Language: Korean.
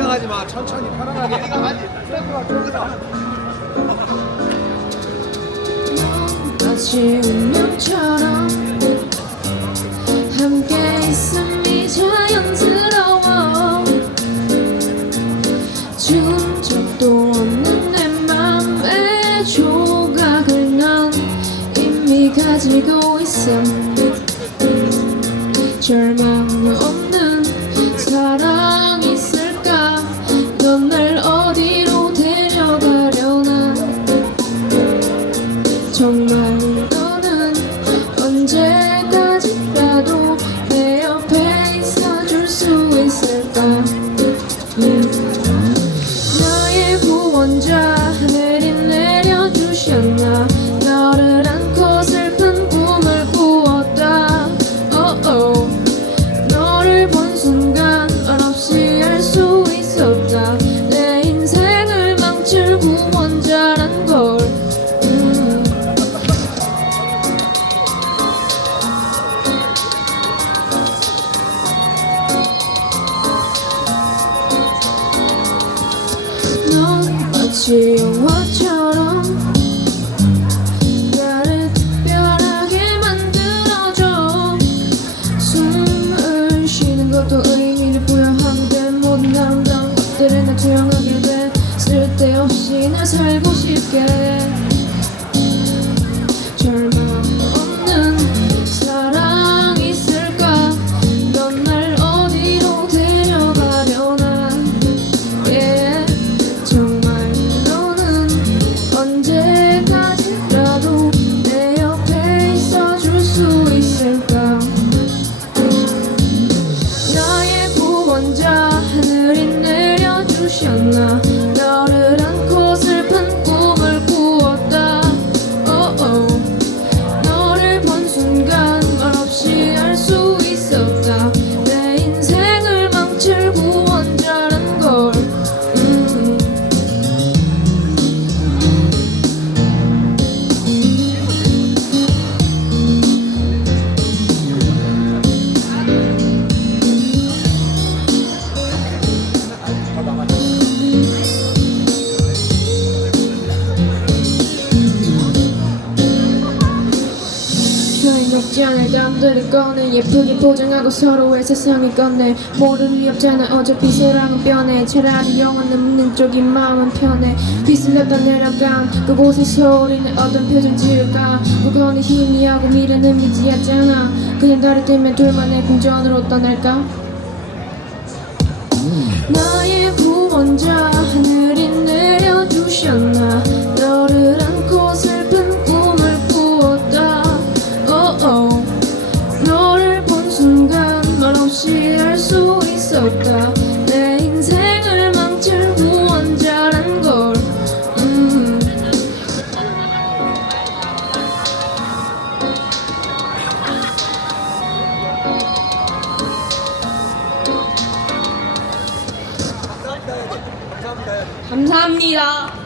긴장하지 마. 천천히 편안하게. 마치 운명처럼 함께 있음이 자연스러워 준 적도 없는 내 맘의 조각을 난 이미 가지고 있어 절망 없 정 마치 영화처럼 나를 특별하게 만들어줘. 숨을 쉬는 것도 의미를 부여하게 된 모든 아름다운 것들을 나 투영하게 돼. 쓸데없이 날 살고 싶게. 해 절망 내 변했지 않을 담들을 꺼내 예쁘게 포장하고 서로의 세상을 건네. 모를 리 없잖아 어차피 사랑은 변해. 차라리 영원 남는 쪽인 마음은 편해. 비슬렸다 내려간 그곳에서 우리는 어떤 표정 지을까? 무거운 희미하고 미래는 미지하잖아. 그냥 달이 뜨면 둘만의 궁전으로 떠날까? 나의 구원자 감사합니다.